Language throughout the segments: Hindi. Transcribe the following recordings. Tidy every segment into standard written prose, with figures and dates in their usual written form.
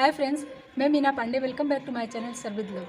हाय फ्रेंड्स, मैं Meena Pandey. Welcome back to my channel serve with love.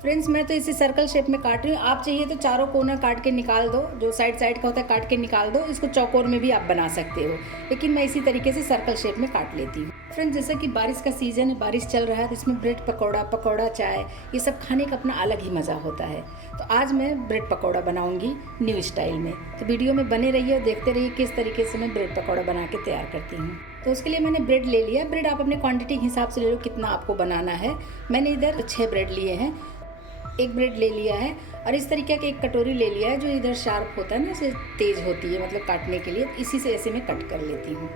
Friends, मैं तो इसे सर्कल शेप में काट रही हूँ। आप चाहिए तो चारों कोना काट के निकाल दो, जो साइड साइड का होता है काट के निकाल दो। इसको चौकोर में भी आप बना सकते हो, लेकिन मैं इसी तरीके से सर्कल शेप में काट लेती हूँ। फ्रेंड्स, जैसा कि बारिश का सीज़न है, बारिश चल रहा है, तो इसमें ब्रेड पकौड़ा चाय, ये सब खाने का अपना अलग ही मज़ा होता है। तो आज मैं ब्रेड पकौड़ा बनाऊँगी न्यू स्टाइल में। तो वीडियो में बने रहिए और देखते रहिए किस तरीके से मैं ब्रेड पकौड़ा बना के तैयार करती हूँ। तो उसके लिए मैंने ब्रेड ले लिया। ब्रेड आप अपने क्वांटिटी के हिसाब से ले लो, कितना आपको बनाना है। मैंने इधर 6 ब्रेड लिए हैं, एक ब्रेड ले लिया है और इस तरीके का एक कटोरी ले लिया है जो इधर शार्प होता है ना, इसे तेज़ होती है मतलब काटने के लिए। इसी से ऐसे मैं कट कर लेती हूँ।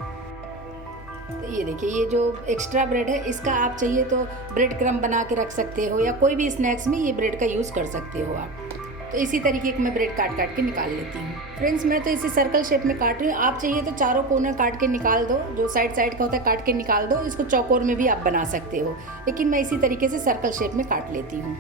तो ये देखिए, ये जो एक्स्ट्रा ब्रेड है इसका आप चाहिए तो ब्रेड क्रम्ब बना के रख सकते हो, या कोई भी स्नैक्स में ये ब्रेड का यूज़ कर सकते हो आप। तो इसी तरीके की मैं ब्रेड काट के निकाल लेती हूँ। फ्रेंड्स, मैं तो इसे सर्कल शेप में काट रही हूँ। आप चाहिए तो चारों कोने काट के निकाल दो, जो साइड साइड का होता है काट के निकाल दो। इसको चौकोर में भी आप बना सकते हो, लेकिन मैं इसी तरीके से सर्कल शेप में काट लेती हूँ।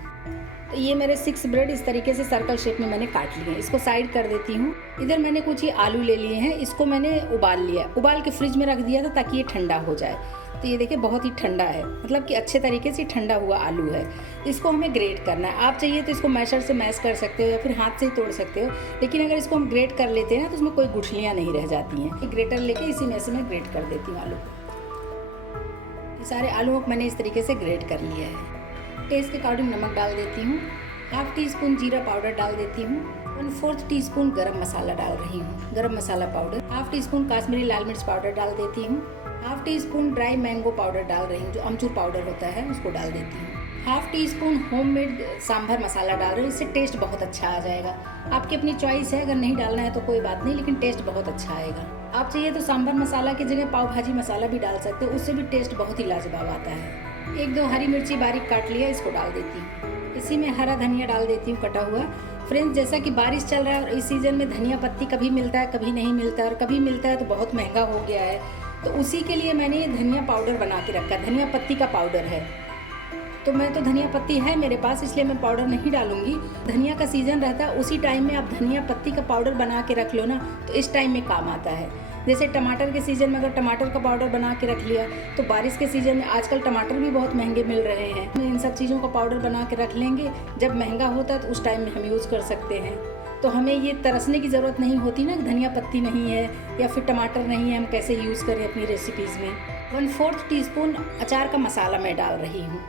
तो ये मेरे 6 ब्रेड इस तरीके से सर्कल शेप में मैंने काट लिए हैं। इसको साइड कर देती हूँ। इधर मैंने कुछ ही आलू ले लिए हैं, इसको मैंने उबाल लिया, उबाल के फ्रिज में रख दिया था ताकि ये ठंडा हो जाए। तो ये देखिए बहुत ही ठंडा है, मतलब कि अच्छे तरीके से ठंडा हुआ आलू है। इसको हमें ग्रेट करना है। आप चाहिए तो इसको मैशर से मैश कर सकते हो या फिर हाथ से ही तोड़ सकते हो, लेकिन अगर इसको हम ग्रेट कर लेते हैं ना तो उसमें कोई गुठलियाँ नहीं रह जाती हैं। ग्रेटर लेके इसी में से मैं ग्रेट कर देती हूँ आलू को। ये सारे आलूओं को मैंने इस तरीके से ग्रेट कर लिया है। टेस्ट के अकॉर्डिंग नमक डाल देती हूँ, हाफ टी स्पून जीरा पाउडर डाल देती हूँ, 1/4 टीस्पून गरम मसाला डाल रही हूँ, garam masala powder, half teaspoon Kashmiri लाल मिर्च पाउडर डाल देती हूँ, half teaspoon dry mango powder डाल रही हूँ, जो अमचूर पाउडर होता है उसको डाल देती हूँ, half teaspoon homemade sambar masala डाल रही हूँ। इससे टेस्ट बहुत अच्छा आ जाएगा। आपकी अपनी चॉइस है, अगर नहीं डालना है तो कोई बात नहीं, लेकिन टेस्ट बहुत अच्छा आएगा। आप चाहिए तो सांभर मसाला की जगह पाव भाजी मसाला भी डाल सकते हो, उससे भी टेस्ट बहुत ही लाजवाब आता है। 1-2 हरी मिर्ची बारीक काट लिया, इसको डाल देती हूँ। इसी में हरा धनिया डाल देती हूँ कटा हुआ। फ्रेंड्स, जैसा कि बारिश चल रहा है और इस सीज़न में धनिया पत्ती कभी मिलता है कभी नहीं मिलता, और कभी मिलता है तो बहुत महंगा हो गया है। तो उसी के लिए मैंने ये धनिया पाउडर बना के रखा है, धनिया पत्ती का पाउडर है। तो मैं तो धनिया पत्ती है मेरे पास, इसलिए मैं पाउडर नहीं डालूंगी। धनिया का सीज़न रहता है, उसी टाइम में आप धनिया पत्ती का पाउडर बना के रख लो ना, तो इस टाइम में काम आता है। जैसे टमाटर के सीज़न में अगर टमाटर का पाउडर बना के रख लिया, तो बारिश के सीज़न में आजकल टमाटर भी बहुत महंगे मिल रहे हैं। इन सब चीज़ों का पाउडर बना के रख लेंगे, जब महंगा होता है तो उस टाइम में हम यूज़ कर सकते हैं। तो हमें ये तरसने की ज़रूरत नहीं होती ना, धनिया पत्ती नहीं है या फिर टमाटर नहीं है, हम कैसे यूज़ करें अपनी रेसिपीज़ में। 1/4 टीस्पून अचार का मसाला मैं डाल रही हूँ।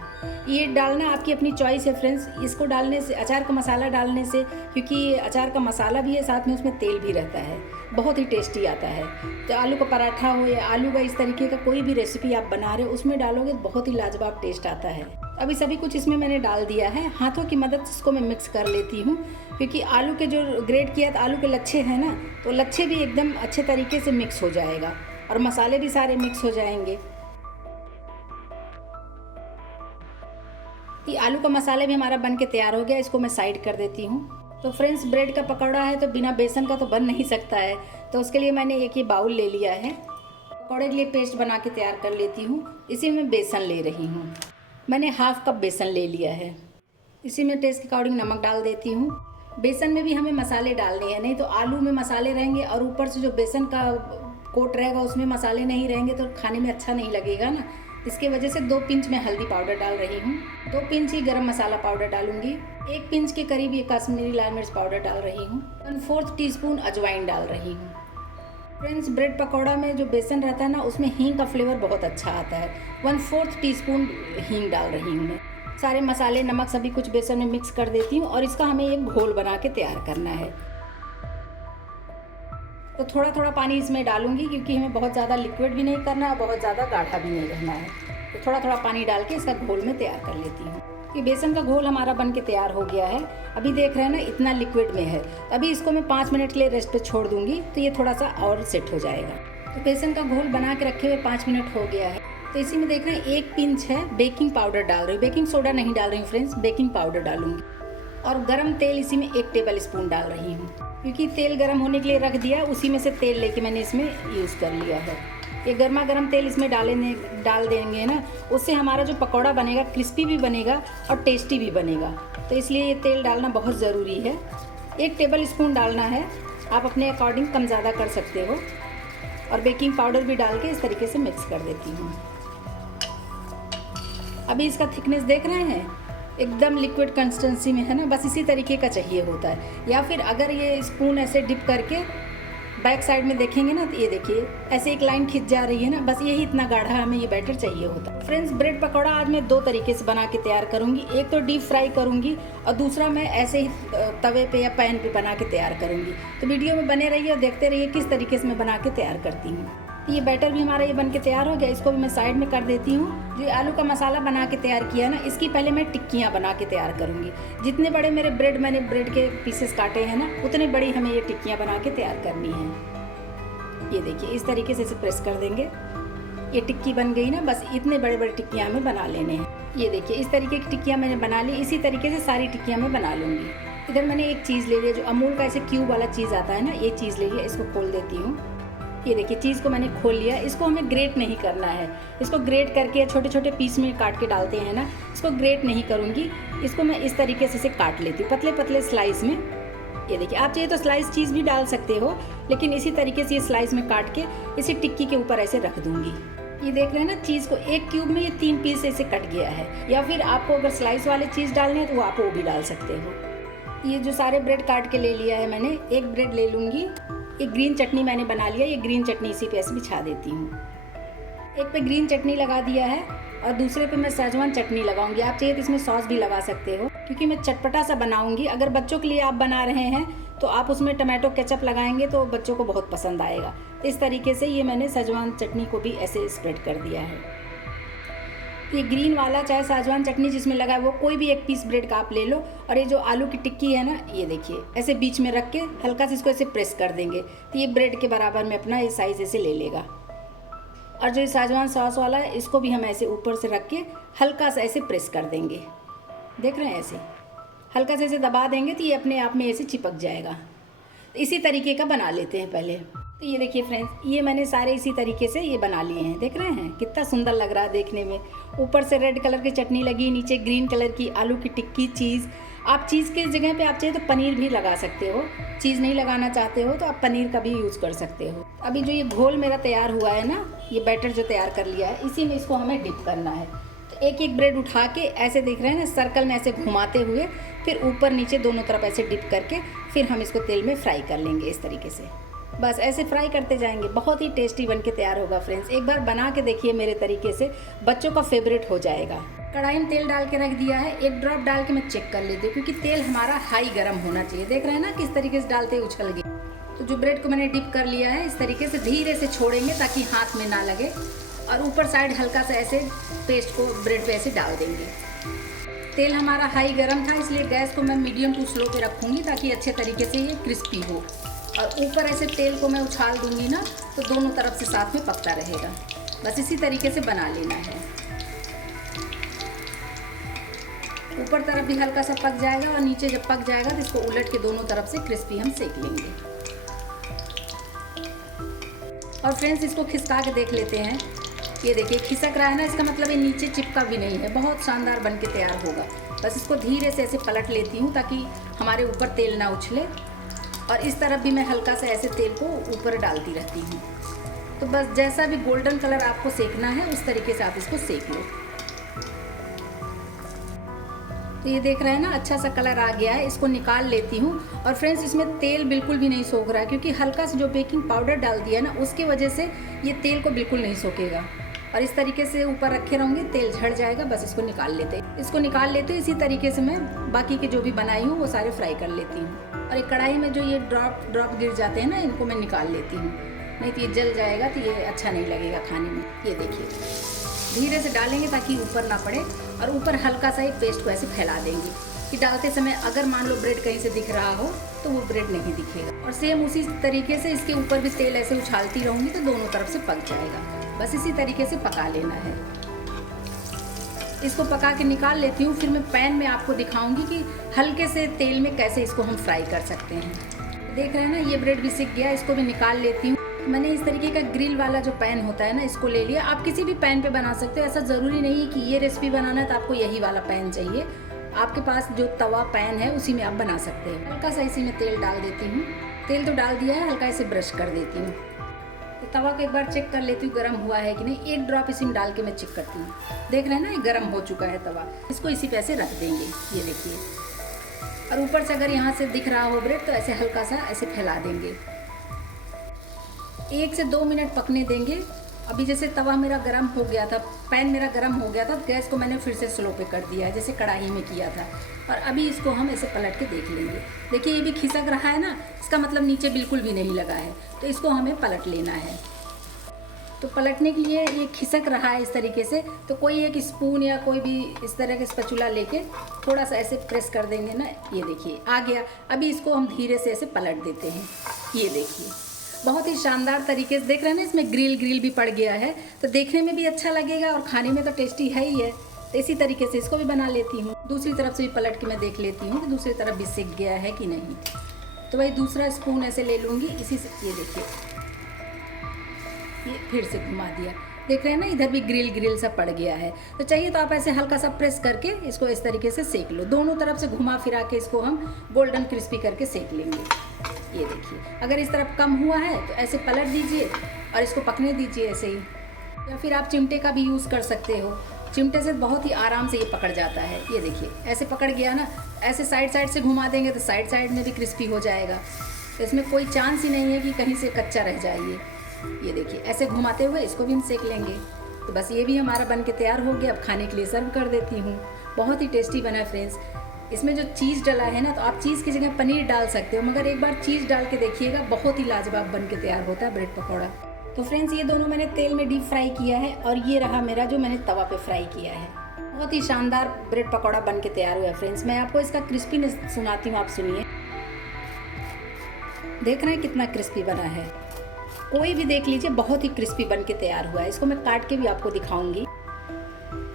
ये डालना आपकी अपनी चॉइस है फ्रेंड्स। इसको डालने से, अचार का मसाला डालने से, क्योंकि अचार का मसाला भी है साथ में, उसमें तेल भी रहता है, बहुत ही टेस्टी आता है। तो आलू का पराठा हो या आलू का इस तरीके का कोई भी रेसिपी आप बना रहे हो, उसमें डालोगे तो बहुत ही लाजवाब टेस्ट आता है। अभी सभी कुछ इसमें मैंने डाल दिया है। हाथों की मदद से इसको मैं मिक्स कर लेती हूँ, क्योंकि आलू के जो ग्रेट किया था, आलू के लच्छे हैं ना, तो लच्छे भी एकदम अच्छे तरीके से मिक्स हो जाएगा और मसाले भी सारे मिक्स हो जाएंगे। ये आलू का मसाला भी हमारा बन के तैयार हो गया, इसको मैं साइड कर देती हूँ। तो फ्रेंड्स, ब्रेड का पकौड़ा है तो बिना बेसन का तो बन नहीं सकता है, तो उसके लिए मैंने एक ये बाउल ले लिया है। पकौड़े के लिए पेस्ट बना के तैयार कर लेती हूँ। इसी में बेसन ले रही हूँ, मैंने हाफ कप बेसन ले लिया है। इसी में टेस्ट के अकॉर्डिंग नमक डाल देती हूँ। बेसन में भी हमें मसाले डालने हैं, नहीं तो आलू में मसाले रहेंगे और ऊपर से जो बेसन का कोट रहेगा उसमें मसाले नहीं रहेंगे तो खाने में अच्छा नहीं लगेगा ना। इसके वजह से 2 पिंच मैं हल्दी पाउडर डाल रही हूँ, 2 पिंच ही गरम मसाला पाउडर डालूंगी, 1 पिंच के करीब ये काश्मीरी लाल मिर्च पाउडर डाल रही हूँ, 1/4 टीस्पून अजवाइन डाल रही हूँ। फ्रेंड्स, ब्रेड पकौड़ा में जो बेसन रहता है ना, उसमें हींग का फ्लेवर बहुत अच्छा आता है। 1/4 टीस्पून हींग डाल रही हूँ मैं। सारे मसाले, नमक, सभी कुछ बेसन में मिक्स कर देती हूँ और इसका हमें एक घोल बना के तैयार करना है। तो थोड़ा थोड़ा पानी इसमें डालूंगी, क्योंकि हमें बहुत ज़्यादा लिक्विड भी नहीं करना है, बहुत ज़्यादा गाढ़ा भी नहीं रहना है। तो थोड़ा थोड़ा पानी डाल के इसका घोल में तैयार कर लेती हूँ। ये बेसन का घोल हमारा बन के तैयार हो गया है। अभी देख रहे हैं ना, इतना लिक्विड में है। अभी इसको मैं 5 मिनट के लिए रेस्ट पे छोड़ दूंगी, तो ये थोड़ा सा और सेट हो जाएगा। तो बेसन का घोल बना के रखे हुए 5 मिनट हो गया है। तो इसी में देख रहे हैं 1 पिंच है बेकिंग पाउडर डाल रही हूँ, बेकिंग सोडा नहीं डाल रही हूँ फ्रेंड्स, बेकिंग पाउडर डालूंगी। और गरम तेल इसी में 1 टेबल स्पून डाल रही हूँ, क्योंकि तेल गरम होने के लिए रख दिया, उसी में से तेल लेके मैंने इसमें यूज़ कर लिया है। ये गर्मा गर्म तेल इसमें डाल देंगे ना, उससे हमारा जो पकौड़ा बनेगा क्रिस्पी भी बनेगा और टेस्टी भी बनेगा। तो इसलिए ये तेल डालना बहुत ज़रूरी है। 1 टेबल स्पून डालना है, आप अपने अकॉर्डिंग कम ज़्यादा कर सकते हो। और बेकिंग पाउडर भी डाल के इस तरीके से मिक्स कर देती हूँ। अभी इसका थिकनेस देख रहे हैं, एकदम लिक्विड कंसिस्टेंसी में है ना, बस इसी तरीके का चाहिए होता है। या फिर अगर ये स्पून ऐसे डिप करके बैक साइड में देखेंगे ना, तो ये देखिए ऐसे एक लाइन खिंच जा रही है ना, बस यही इतना गाढ़ा हमें ये बैटर चाहिए होता है। फ्रेंड्स, ब्रेड पकौड़ा आज मैं 2 तरीके से बना के तैयार करूँगी। एक तो डीप फ्राई करूँगी और दूसरा मैं ऐसे ही तवे पे या पैन पे बना के तैयार करूँगी। तो वीडियो में बने रहिए और देखते रहिए किस तरीके से मैं बना के तैयार करती हूँ। ये बैटर भी हमारा ये बन के तैयार हो गया, इसको भी मैं साइड में कर देती हूँ। जो आलू का मसाला बना के तैयार किया ना, इसकी पहले मैं टिक्कियाँ बना के तैयार करूँगी। जितने बड़े मैंने ब्रेड के पीसेस काटे हैं ना, उतने बड़ी हमें ये टिक्कियाँ बना के तैयार करनी है। ये देखिए इस तरीके से इसे प्रेस कर देंगे, ये टिक्की बन गई ना, बस इतने बड़े बड़े टिक्कियाँ हमें बना लेने हैं। ये देखिए इस तरीके की टिक्कियाँ मैंने बना ली, इसी तरीके से सारी टिक्कियाँ मैं बना लूँगी। इधर मैंने एक चीज़ ले लिया, जो अमूल का ऐसे क्यूब वाला चीज़ आता है ना, ये चीज़ ले लिया, इसको खोल देती हूँ। ये देखिए चीज़ को मैंने खोल लिया। इसको हमें ग्रेट नहीं करना है, इसको ग्रेट करके छोटे छोटे पीस में काट के डालते हैं ना, इसको ग्रेट नहीं करूँगी। इसको मैं इस तरीके से काट लेती हूँ, पतले पतले स्लाइस में। ये देखिए आप चाहिए तो स्लाइस चीज़ भी डाल सकते हो, लेकिन इसी तरीके से ये स्लाइस में काट के इसी टिक्की के ऊपर ऐसे रख दूंगी। ये देख रहे हैं ना, चीज़ को एक क्यूब में ये 3 पीस ऐसे कट गया है। या फिर आपको अगर स्लाइस वाले चीज़ डालने हैं तो आप वो भी डाल सकते हो। ये जो सारे ब्रेड काट के ले लिया है मैंने, एक ब्रेड ले लूँगी। एक ग्रीन चटनी मैंने बना लिया, ये ग्रीन चटनी इसी पे ऐसे बिछा देती हूँ। एक पे ग्रीन चटनी लगा दिया है और दूसरे पे मैं सेजवान चटनी लगाऊंगी। आप चाहिए तो इसमें सॉस भी लगा सकते हो, क्योंकि मैं चटपटा सा बनाऊंगी। अगर बच्चों के लिए आप बना रहे हैं तो आप उसमें टमाटो केचप लगाएंगे तो बच्चों को बहुत पसंद आएगा। इस तरीके से ये मैंने सेजवान चटनी को भी ऐसे स्प्रेड कर दिया है। ये ग्रीन वाला चाहे सेजवान चटनी जिसमें लगा है वो कोई भी एक पीस ब्रेड का आप ले लो, और ये जो आलू की टिक्की है ना, ये देखिए ऐसे बीच में रख के हल्का से इसको ऐसे प्रेस कर देंगे तो ये ब्रेड के बराबर में अपना ये साइज़ ऐसे ले लेगा। और जो सेजवान सॉस वाला है, इसको भी हम ऐसे ऊपर से रख के हल्का सा ऐसे प्रेस कर देंगे। देख रहे हैं, ऐसे हल्का से ऐसे दबा देंगे तो ये अपने आप में ऐसे चिपक जाएगा। इसी तरीके का बना लेते हैं पहले। तो ये देखिए फ्रेंड्स, ये मैंने सारे इसी तरीके से ये बना लिए हैं। देख रहे हैं कितना सुंदर लग रहा है देखने में। ऊपर से रेड कलर की चटनी लगी, नीचे ग्रीन कलर की आलू की टिक्की, चीज़। आप चीज़ की जगह पे आप चाहिए तो पनीर भी लगा सकते हो। चीज़ नहीं लगाना चाहते हो तो आप पनीर का भी यूज़ कर सकते हो। अभी जो ये घोल मेरा तैयार हुआ है ना, ये बैटर जो तैयार कर लिया है, इसी में इसको हमें डिप करना है। तो एक एक ब्रेड उठा के ऐसे देख रहे हैं ना, सर्कल में ऐसे घुमाते हुए फिर ऊपर नीचे दोनों तरफ ऐसे डिप करके फिर हम इसको तेल में फ्राई कर लेंगे इस तरीके से। बस ऐसे फ्राई करते जाएंगे, बहुत ही टेस्टी बन के तैयार होगा फ्रेंड्स। एक बार बना के देखिए मेरे तरीके से, बच्चों का फेवरेट हो जाएगा। कढ़ाई में तेल डाल के रख दिया है, एक ड्रॉप डाल के मैं चेक कर लेती हूँ, क्योंकि तेल हमारा हाई गर्म होना चाहिए। देख रहे हैं ना किस तरीके से डालते उछल गए। तो जो ब्रेड को मैंने डिप कर लिया है, इस तरीके से धीरे से छोड़ेंगे ताकि हाथ में ना लगे, और ऊपर साइड हल्का सा ऐसे पेस्ट को ब्रेड पे ऐसे डाल देंगे। तेल हमारा हाई गर्म था, इसलिए गैस को मैं मीडियम टू स्लो पे रखूँगी ताकि अच्छे तरीके से ये क्रिस्पी हो। और ऊपर ऐसे तेल को मैं उछाल दूंगी ना, तो दोनों तरफ से साथ में पकता रहेगा। बस इसी तरीके से बना लेना है। ऊपर तरफ भी हल्का सा पक जाएगा और नीचे जब पक जाएगा तो इसको उलट के दोनों तरफ से क्रिस्पी हम सेक लेंगे। और फ्रेंड्स, इसको खिसका के देख लेते हैं। ये देखिए खिसक रहा है ना, इसका मतलब ये नीचे चिपका भी नहीं है। बहुत शानदार बन के तैयार होगा। बस इसको धीरे से ऐसे पलट लेती हूँ ताकि हमारे ऊपर तेल ना उछले, और इस तरफ भी मैं हल्का सा ऐसे तेल को ऊपर डालती रहती हूँ। तो बस जैसा भी गोल्डन कलर आपको सेकना है उस तरीके से आप इसको सेक लो। तो ये देख रहे हैं ना, अच्छा सा कलर आ गया है। इसको निकाल लेती हूँ। और फ्रेंड्स, इसमें तेल बिल्कुल भी नहीं सोख रहा है, क्योंकि हल्का सा जो बेकिंग पाउडर डाल दिया ना, उसकी वजह से ये तेल को बिल्कुल नहीं सोखेगा। और इस तरीके से ऊपर रखे रहूँगी, तेल झड़ जाएगा। बस इसको निकाल लेते हैं। इसको निकाल लेते हैं। इसी तरीके से मैं बाकी के जो भी बनाई हूँ वो सारे फ्राई कर लेती हूँ। और एक कढ़ाई में जो ये ड्रॉप गिर जाते हैं ना, इनको मैं निकाल लेती हूँ, नहीं तो ये जल जाएगा तो ये अच्छा नहीं लगेगा खाने में। ये देखिए धीरे से डालेंगे ताकि ऊपर ना पड़े, और ऊपर हल्का सा एक पेस्ट को ऐसे फैला देंगे कि डालते समय अगर मान लो ब्रेड कहीं से दिख रहा हो तो वो ब्रेड नहीं दिखेगा। और सेम उसी तरीके से इसके ऊपर भी तेल ऐसे उछालती रहूँगी तो दोनों तरफ से पक जाएगा। बस इसी तरीके से पका लेना है। इसको पका के निकाल लेती हूँ। फिर मैं पैन में आपको दिखाऊंगी कि हल्के से तेल में कैसे इसको हम फ्राई कर सकते हैं। देख रहे हैं ना, ये ब्रेड भी सिक गया, इसको भी निकाल लेती हूँ। मैंने इस तरीके का ग्रिल वाला जो पैन होता है ना, इसको ले लिया। आप किसी भी पैन पे बना सकते हो, ऐसा ज़रूरी नहीं कि ये रेसिपी बनाना है तो आपको यही वाला पैन चाहिए। आपके पास जो तवा पैन है उसी में आप बना सकते हैं। हल्का सा इसी में तेल डाल देती हूँ। तेल तो डाल दिया है, हल्का इसे ब्रश कर देती हूँ। तवा को एक बार चेक कर लेती हूँ गर्म हुआ है कि नहीं। एक ड्रॉप इसमें डाल के मैं चेक करती हूँ। देख रहे हैं ना, ये गर्म हो चुका है तवा। इसको इसी पे ऐसे रख देंगे, ये देखिए। और ऊपर से अगर यहाँ से दिख रहा हो ब्रेड तो ऐसे हल्का सा ऐसे फैला देंगे। 1 से 2 मिनट पकने देंगे। अभी जैसे तवा मेरा गर्म हो गया था, पैन मेरा गर्म हो गया था, गैस को मैंने फिर से स्लो पे कर दिया है जैसे कढ़ाई में किया था। और अभी इसको हम ऐसे पलट के देख लेंगे। देखिए ये भी खिसक रहा है ना, इसका मतलब नीचे बिल्कुल भी नहीं लगा है। तो इसको हमें पलट लेना है। तो पलटने के लिए ये खिसक रहा है इस तरीके से, तो कोई एक स्पून या कोई भी इस तरह के स्पैचुला लेके थोड़ा सा ऐसे प्रेस कर देंगे ना, ये देखिए आ गया। अभी इसको हम धीरे से ऐसे पलट देते हैं, ये देखिए। बहुत ही शानदार तरीके से देख रहे हैं ना, इसमें ग्रिल भी पड़ गया है, तो देखने में भी अच्छा लगेगा और खाने में तो टेस्टी है ही है। तो इसी तरीके से इसको भी बना लेती हूँ। दूसरी तरफ से भी पलट के मैं देख लेती हूँ कि दूसरी तरफ भी सिक गया है कि नहीं। तो वही दूसरा स्पून ऐसे ले लूँगी, इसी से ये देखिए, ये फिर से घुमा दिया। देख रहे हैं ना, इधर भी ग्रिल सा पड़ गया है। तो चाहिए तो आप ऐसे हल्का सा प्रेस करके इसको इस तरीके से सेक लो। दोनों तरफ से घुमा फिरा के इसको हम गोल्डन क्रिस्पी करके सेक लेंगे। ये देखिए, अगर इस तरफ कम हुआ है तो ऐसे पलट दीजिए और इसको पकने दीजिए ऐसे ही। या फिर आप चिमटे का भी यूज़ कर सकते हो। चिमटे से बहुत ही आराम से ये पकड़ जाता है। ये देखिए ऐसे पकड़ गया ना, ऐसे साइड से घुमा देंगे तो साइड में भी क्रिस्पी हो जाएगा। तो इसमें कोई चांस ही नहीं है कि कहीं से कच्चा रह जाए। ये देखिए ऐसे घुमाते हुए इसको भी हम सेक लेंगे। तो बस ये भी हमारा बन के तैयार हो गया। अब खाने के लिए सर्व कर देती हूँ। बहुत ही टेस्टी बना है फ्रेंड्स। इसमें जो चीज़ डला है ना, तो आप चीज़ की जगह पनीर डाल सकते हो, मगर एक बार चीज़ डाल के देखिएगा, बहुत ही लाजवाब बन के तैयार होता है ब्रेड पकौड़ा। तो फ्रेंड्स ये दोनों मैंने तेल में डीप फ्राई किया है और ये रहा मेरा जो मैंने तवा पे फ्राई किया है। बहुत ही शानदार ब्रेड पकौड़ा बन के तैयार हुआ है फ्रेंड्स। मैं आपको इसका क्रिस्पीनेस सुनाती हूँ, आप सुनिए। देख रहे हैं कितना क्रिस्पी बना है। कोई भी देख लीजिए, बहुत ही क्रिस्पी बन के तैयार हुआ है। इसको मैं काट के भी आपको दिखाऊंगी।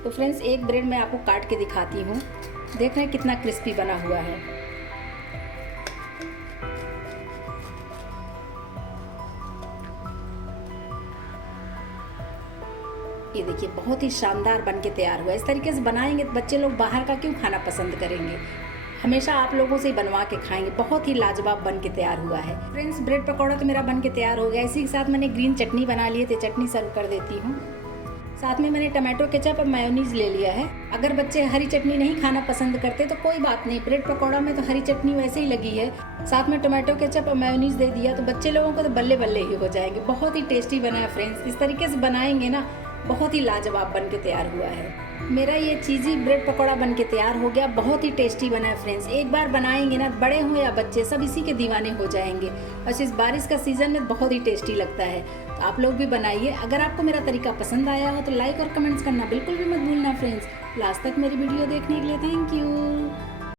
तो फ्रेंड्स एक ब्रेड मैं आपको काट के दिखाती हूँ। देख रहे हैं कितना क्रिस्पी बना हुआ है। ये देखिए बहुत ही शानदार बन के तैयार हुआ है। इस तरीके से बनाएंगे तो बच्चे लोग बाहर का क्यों खाना पसंद करेंगे, हमेशा आप लोगों से ही बनवा के खाएंगे। बहुत ही लाजवाब बन के तैयार हुआ है फ्रेंड्स। ब्रेड पकौड़ा तो मेरा बन के तैयार हो गया। इसी के साथ मैंने ग्रीन चटनी बना ली है, तो चटनी सर्व कर देती हूँ। साथ में मैंने टमाटो केचप और मेयोनीज ले लिया है। अगर बच्चे हरी चटनी नहीं खाना पसंद करते तो कोई बात नहीं, ब्रेड पकौड़ा में तो हरी चटनी वैसे ही लगी है। साथ में टमाटो केचप और मेयोनीज दे दिया, तो बच्चे लोगों को तो बल्ले बल्ले ही हो जाएंगे। बहुत ही टेस्टी बना है फ्रेंड्स। इस तरीके से बनाएंगे ना, बहुत ही लाजवाब बन के तैयार हुआ है। मेरा ये चीज़ी ब्रेड पकौड़ा बन के तैयार हो गया। बहुत ही टेस्टी बना है फ्रेंड्स। एक बार बनाएंगे ना, बड़े हो या बच्चे सब इसी के दीवाने हो जाएंगे। और इस बारिश का सीज़न में बहुत ही टेस्टी लगता है। तो आप लोग भी बनाइए। अगर आपको मेरा तरीका पसंद आया हो तो लाइक और कमेंट्स करना बिल्कुल भी मत भूलना फ्रेंड्स। लास्ट तक मेरी वीडियो देखने के लिए थैंक यू।